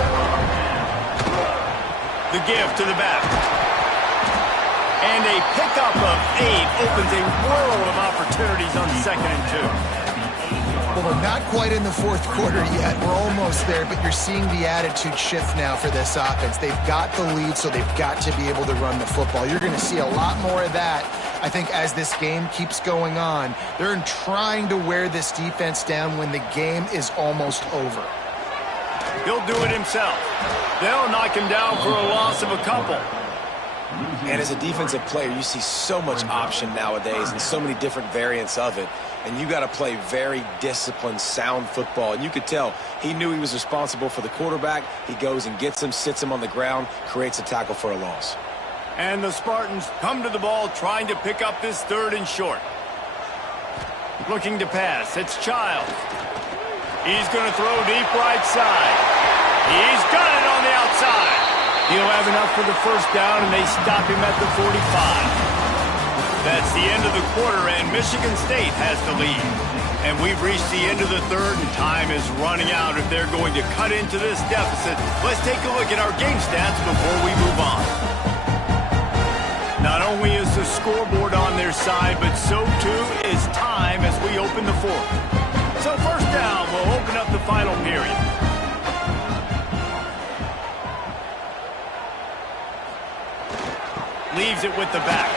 The give to the back. And a pickup of 8 opens a world of opportunities on 2nd and 2. Well, we're not quite in the fourth quarter yet. We're almost there, but you're seeing the attitude shift now for this offense. They've got the lead, so they've got to be able to run the football. You're going to see a lot more of that, I think, as this game keeps going on. They're trying to wear this defense down when the game is almost over. He'll do it himself. They'll knock him down for a loss of a couple. And as a defensive player, you see so much option nowadays and so many different variants of it. And you got to play very disciplined, sound football. And you could tell he knew he was responsible for the quarterback. He goes and gets him, sits him on the ground, creates a tackle for a loss. And the Spartans come to the ball trying to pick up this 3rd and short. Looking to pass. It's Childs. He's going to throw deep right side. He's got it on the outside. He'll have enough for the first down, and they stop him at the 45. That's the end of the quarter, and Michigan State has the lead. And we've reached the end of the 3rd, and time is running out if they're going to cut into this deficit. Let's take a look at our game stats before we move on. Not only is the scoreboard on their side, but so too is time as we open the 4th. So first down, we'll open up the final period. Leaves it with the back.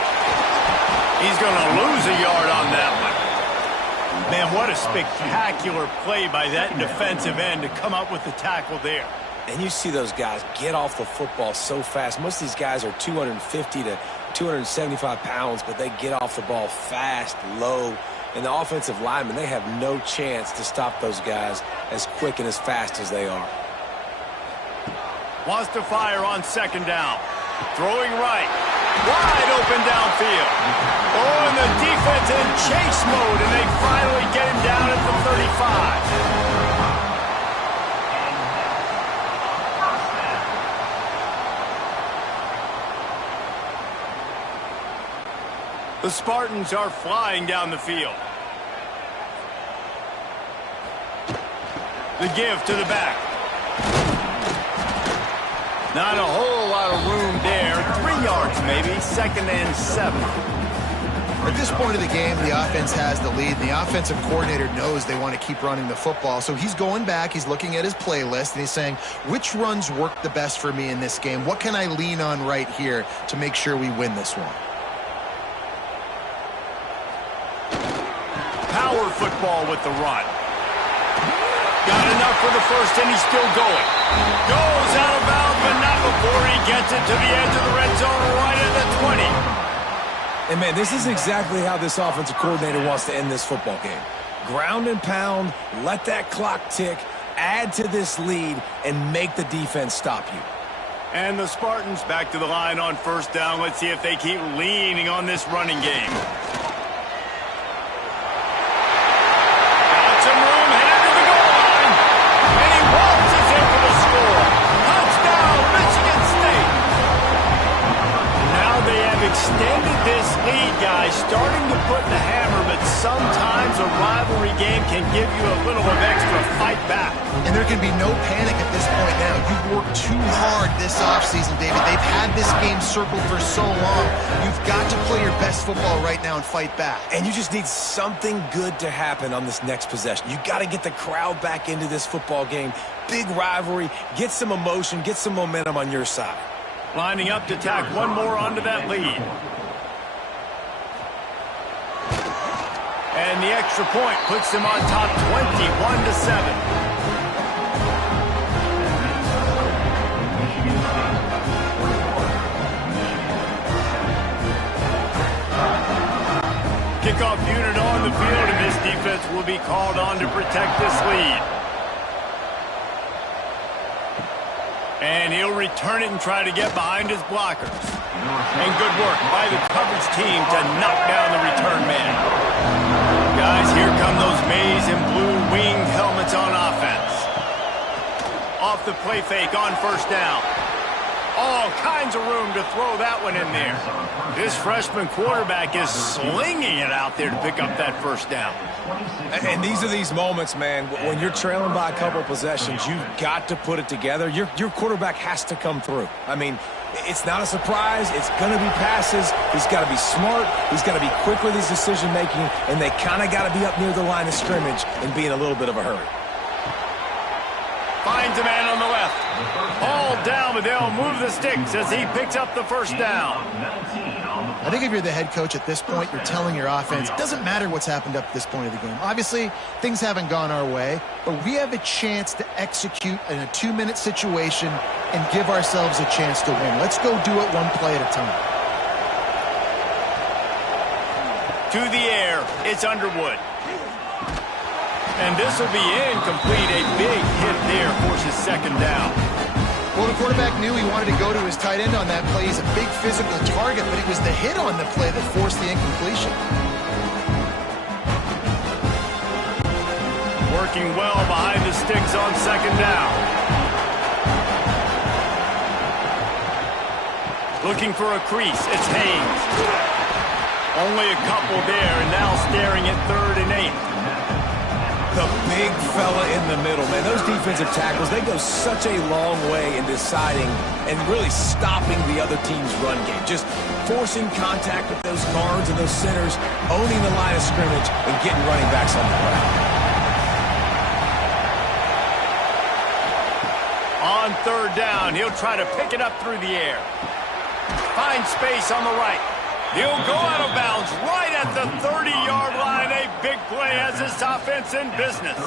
He's going to lose a yard on that one. Man, what a spectacular play by that defensive end to come up with the tackle there. And you see those guys get off the football so fast. Most of these guys are 250 to 275 pounds, but they get off the ball fast, low, And the offensive linemen, they have no chance to stop those guys as quick and as fast as they are. Wants to fire on second down. Throwing right. Wide open downfield. Oh, and the defense in chase mode, and they finally get him down at the 35. The Spartans are flying down the field. The give to the back. Not a whole lot of room there. 3 yards maybe. 2nd and 7. At this point of the game, the offense has the lead. The offensive coordinator knows they want to keep running the football. So he's going back. He's looking at his playlist, and he's saying, which runs work the best for me in this game? What can I lean on right here to make sure we win this one? Power football with the run. Got enough for the first, and he's still going. Goes out of bounds, but not before he gets it to the edge of the red zone right at the 20. And, man, this is exactly how this offensive coordinator wants to end this football game. Ground and pound, let that clock tick, add to this lead, and make the defense stop you. And the Spartans back to the line on first down. Let's see if they keep leaning on this running game. Extended this lead, guys, starting to put the hammer, but sometimes a rivalry game can give you a little of extra fight back. And there can be no panic at this point now. You've worked too hard this offseason, David. They've had this game circled for so long. You've got to play your best football right now and fight back. And you just need something good to happen on this next possession. You got to get the crowd back into this football game. Big rivalry, get some emotion, get some momentum on your side. Lining up to tack one more onto that lead. And the extra point puts them on top 21-7. Kickoff unit on the field, and this defense will be called on to protect this lead. And he'll return it and try to get behind his blockers. And good work by the coverage team to knock down the return man. Guys, here come those maize and blue winged helmets on offense. Off the play fake on first down. All kinds of room to throw that one in there. This freshman quarterback is slinging it out there to pick up that first down. And these are these moments, man, when you're trailing by a couple possessions, you've got to put it together. Your quarterback has to come through. I mean, it's not a surprise. It's going to be passes. He's got to be smart. He's got to be quick with his decision-making, and they kind of got to be up near the line of scrimmage and be in a little bit of a hurry. Finds a man on the left. All down, but they'll move the sticks as he picks up the first down. I think if you're the head coach at this point, you're telling your offense, it doesn't matter what's happened up to this point of the game. Obviously, things haven't gone our way, but we have a chance to execute in a 2-minute situation and give ourselves a chance to win. Let's go do it one play at a time. To the air, it's Underwood. And this will be incomplete. A big hit there forces second down. Well, the quarterback knew he wanted to go to his tight end on that play. He's a big physical target, but it was the hit on the play that forced the incompletion. Working well behind the sticks on second down. Looking for a crease. It's Haynes. Only a couple there, and now staring at 3rd and 8. The big fella in the middle, man. Those defensive tackles, they go such a long way in deciding and really stopping the other team's run game. Just forcing contact with those guards and those centers, owning the line of scrimmage, and getting running backs on the ground. On 3rd down, he'll try to pick it up through the air. Finds space on the right. He'll go out of bounds right at the 30-yard line. A big play has this offense in business.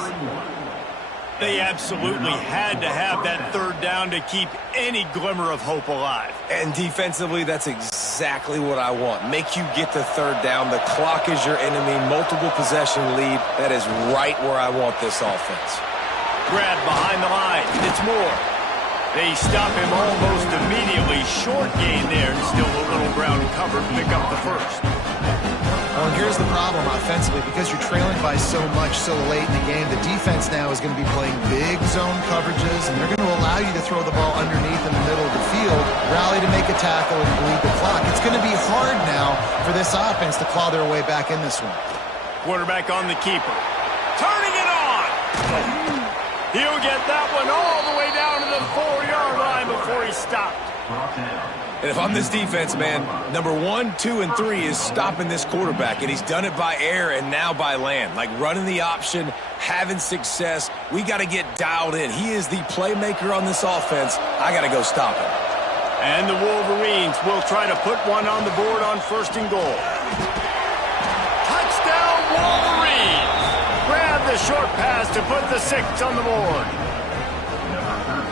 They absolutely had to have that third down to keep any glimmer of hope alive. And defensively, that's exactly what I want. Make you get the third down. The clock is your enemy. Multiple possession lead. That is right where I want this offense. Grab behind the line. It's Moore. They stop him almost immediately. Short gain there, and still a little ground covered. Pick up the first. Well, and here's the problem offensively. Because you're trailing by so much so late in the game, the defense now is going to be playing big zone coverages, and they're going to allow you to throw the ball underneath in the middle of the field, rally to make a tackle, and bleed the clock. It's going to be hard now for this offense to claw their way back in this one. Quarterback on the keeper. Turning it on! He'll get that one all the way down to the 4-yard line before he stopped. And if I'm this defense, man, number 1, 2, and 3 is stopping this quarterback, and he's done it by air and now by land. Like running the option, having success. We got to get dialed in. He is the playmaker on this offense. I got to go stop him. And the Wolverines will try to put one on the board on 1st and goal. Touchdown, Wolverines! Grab the short pass to put the 6 on the board.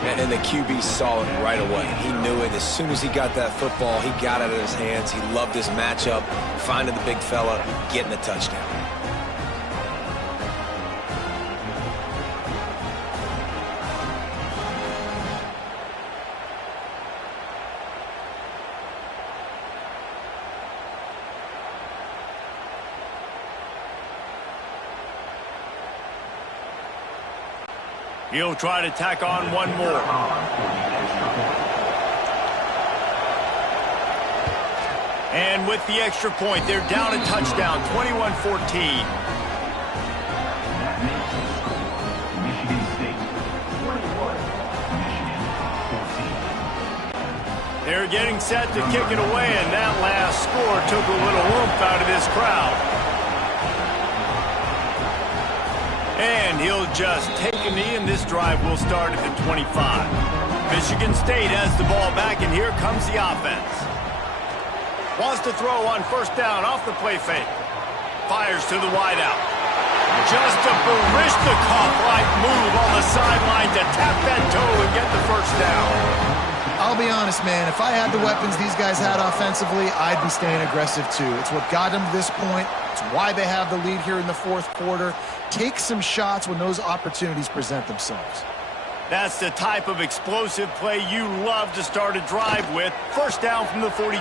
And the QB saw it right away. He knew it. As soon as he got that football, he got it out of his hands. He loved his matchup, finding the big fella, getting the touchdown. He'll try to tack on one more. And with the extra point, they're down a touchdown, 21-14. They're getting set to kick it away, and that last score took a little oomph out of this crowd. And he'll just take a knee, and this drive will start at the 25. Michigan State has the ball back, and here comes the offense. Wants to throw on 1st down off the play fake. Fires to the wideout. Just a Barishnikov-like move on the sideline to tap that toe and get the 1st down. I'll be honest, man, if I had the weapons these guys had offensively, I'd be staying aggressive too. It's what got them to this point. It's why they have the lead here in the 4th quarter. Take some shots when those opportunities present themselves. That's the type of explosive play you love to start a drive with. 1st down from the 42.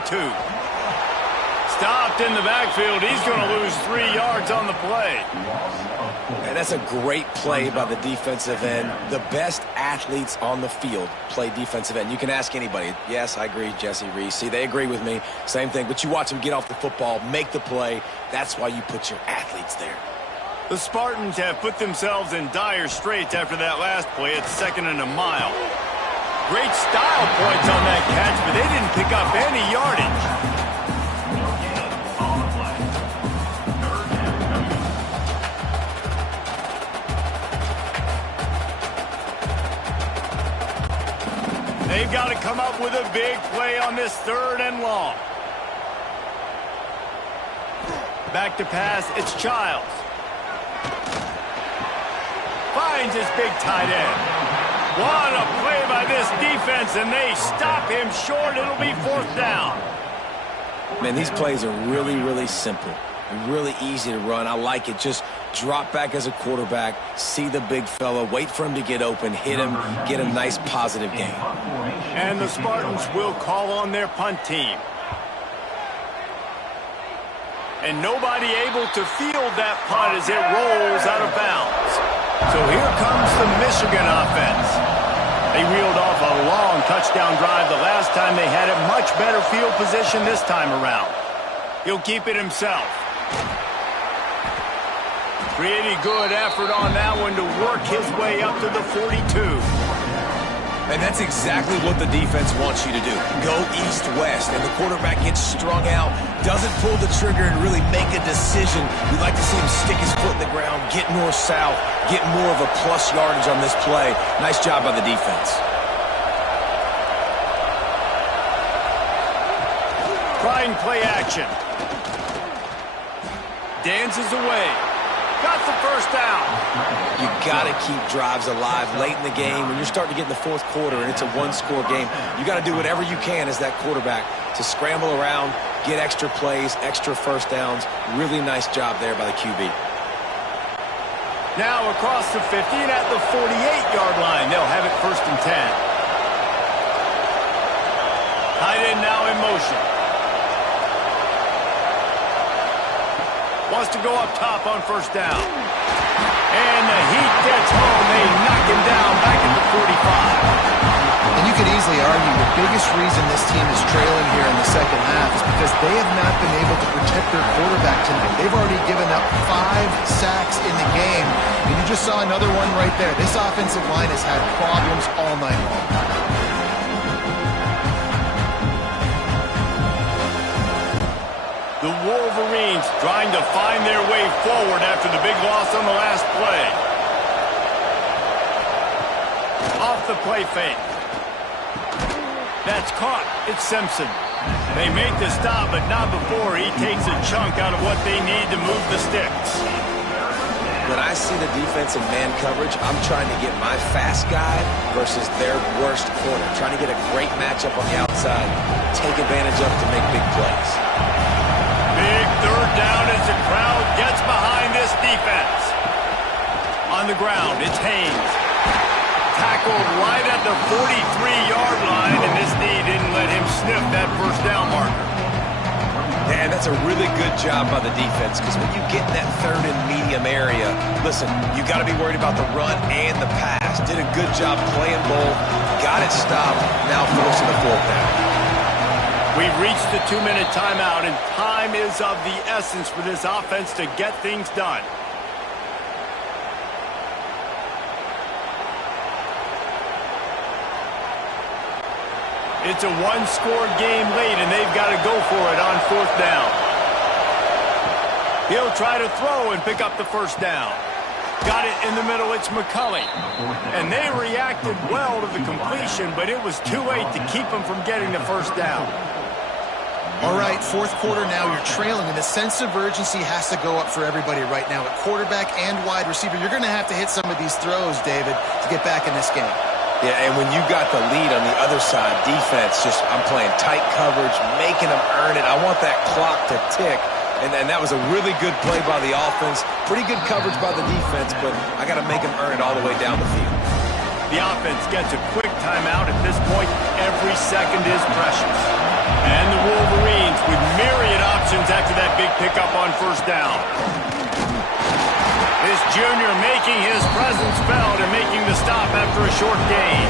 Stopped in the backfield. He's going to lose 3 yards on the play. And that's a great play by the defensive end. The best athletes on the field play defensive end. You can ask anybody. Yes, I agree, Jesse Reese. See, they agree with me. Same thing. But you watch them get off the football, make the play. That's why you put your athletes there. The Spartans have put themselves in dire straits after that last play. It's 2nd and a mile. Great style points on that catch, but they didn't pick up any yardage. They've got to come up with a big play on this 3rd and long. Back to pass, it's Childs. Finds his big tight end. What a play by this defense, and they stop him short. It'll be 4th down. Man, these plays are really, really simple. Really easy to run. I like it. Just drop back as a quarterback, see the big fella, wait for him to get open, hit him, get a nice positive gain. And the Spartans will call on their punt team. And nobody able to field that punt as it rolls out of bounds. So here comes the Michigan offense. They reeled off a long touchdown drive the last time they had it. Much better field position this time around. He'll keep it himself. Pretty good effort on that one to work his way up to the 42. And that's exactly what the defense wants you to do. Go east-west, and the quarterback gets strung out, doesn't pull the trigger and really make a decision. We like to see him stick his foot in the ground, get north-south, get more of a plus yardage on this play. Nice job by the defense. Trying play action. Dances away. Got the first down. You got to keep drives alive late in the game. When you're starting to get in the fourth quarter and it's a one-score game, you got to do whatever you can as that quarterback to scramble around, get extra plays, extra first downs. Really nice job there by the QB. Now across the 50 and at the 48-yard line. They'll have it 1st and 10. Tight end now in motion. Wants to go up top on 1st down. And the heat gets home. They knock him down back at the 45. And you could easily argue the biggest reason this team is trailing here in the second half is because they have not been able to protect their quarterback tonight. They've already given up 5 sacks in the game, and you just saw another one right there. This offensive line has had problems all night long. The Wolverines trying to find their way forward after the big loss on the last play. Off the play fake. That's caught. It's Simpson. They make the stop, but not before he takes a chunk out of what they need to move the sticks. When I see the defense in man coverage, I'm trying to get my fast guy versus their worst corner. Trying to get a great matchup on the outside, take advantage of it to make big plays. Big 3rd down as the crowd gets behind this defense. On the ground, it's Haynes. Tackled right at the 43-yard line, and this knee didn't let him sniff that 1st down marker. And that's a really good job by the defense, because when you get in that 3rd and medium area, listen, you got to be worried about the run and the pass. Did a good job playing both, got it stopped, now forcing the 4th down. We've reached the 2-minute timeout, and time is of the essence for this offense to get things done. It's a one-score game late, and they've got to go for it on 4th down. He'll try to throw and pick up the 1st down. Got it in the middle. It's McCulley. And they reacted well to the completion, but it was too late to keep them from getting the 1st down. All right, 4th quarter now, you're trailing, and the sense of urgency has to go up for everybody right now. At quarterback and wide receiver, you're going to have to hit some of these throws, David, to get back in this game. Yeah, and when you got the lead on the other side, defense, I'm playing tight coverage, making them earn it. I want that clock to tick, and that was a really good play by the offense. Pretty good coverage by the defense, but I got to make them earn it all the way down the field. The offense gets a quick timeout. At this point, every second is precious. And the Wolverines with myriad options after that big pickup on 1st down. This junior making his presence felt and making the stop after a short gain.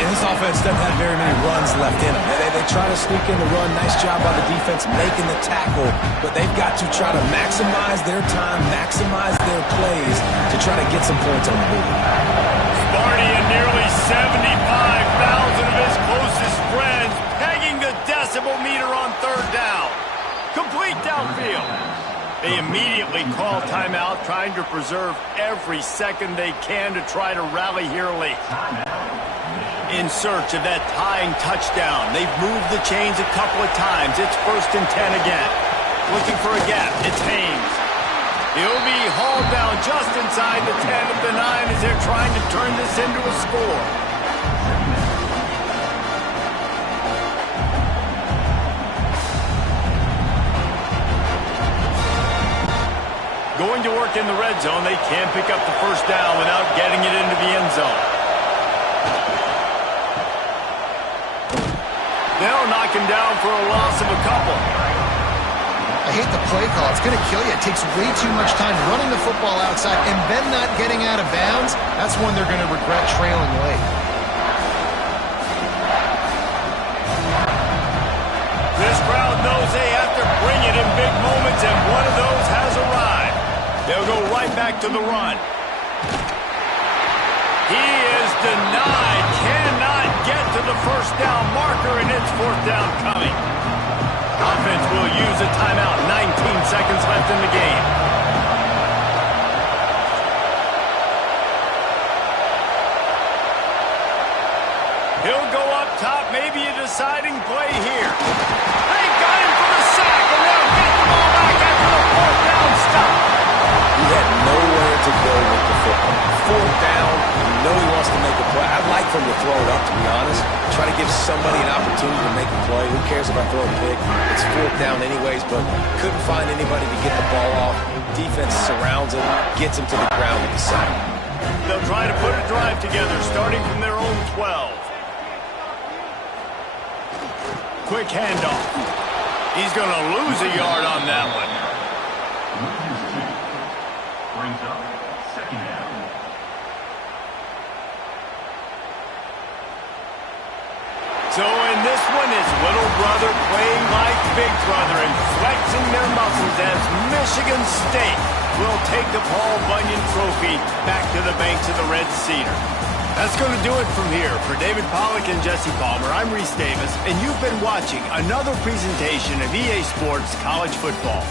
And this offense doesn't have very many runs left in them. They try to sneak in the run. Nice job by the defense making the tackle. But they've got to try to maximize their time, maximize their plays to try to get some points on the board. Sparty and nearly 75,000 of his closest friends pegging the decibel meter on 3rd down. Complete downfield. They immediately call timeout, trying to preserve every second they can to try to rally here late. In search of that tying touchdown. They've moved the chains a couple of times. It's 1st and 10 again. Looking for a gap. It's Haynes. He'll be hauled down just inside the 10 of the 9 as they're trying to turn this into a score. Going to work in the red zone. They can't pick up the 1st down without getting it into the end zone. They'll knock him down for a loss of a couple. I hate the play call. It's going to kill you. It takes way too much time running the football outside and then not getting out of bounds. That's when they're going to regret trailing late. This crowd knows they have to bring it in big moments, and one of those has arrived. They'll go right back to the run. He is denied. Cannot get to the 1st down marker, and it's 4th down coming. Offense will use a timeout. 19 seconds left in the game. He'll go up top. Maybe a deciding play here. They got him for the sack, and they'll get the ball back after the 4th down stop. He had no football. Fourth down, you know he wants to make a play. I'd like for him to throw it up, to be honest. Try to give somebody an opportunity to make a play. Who cares if I throw a pick? It's fourth down anyways, but couldn't find anybody to get the ball off. Defense surrounds him, gets him to the ground with the sack. They'll try to put a drive together, starting from their own 12. Quick handoff. He's going to lose a yard on that one. Brings up second down. So in this one, is little brother playing like big brother and flexing their muscles as Michigan State will take the Paul Bunyan Trophy back to the banks of the Red Cedar. That's going to do it from here. For David Pollack and Jesse Palmer, I'm Reese Davis, and you've been watching another presentation of EA Sports College Football.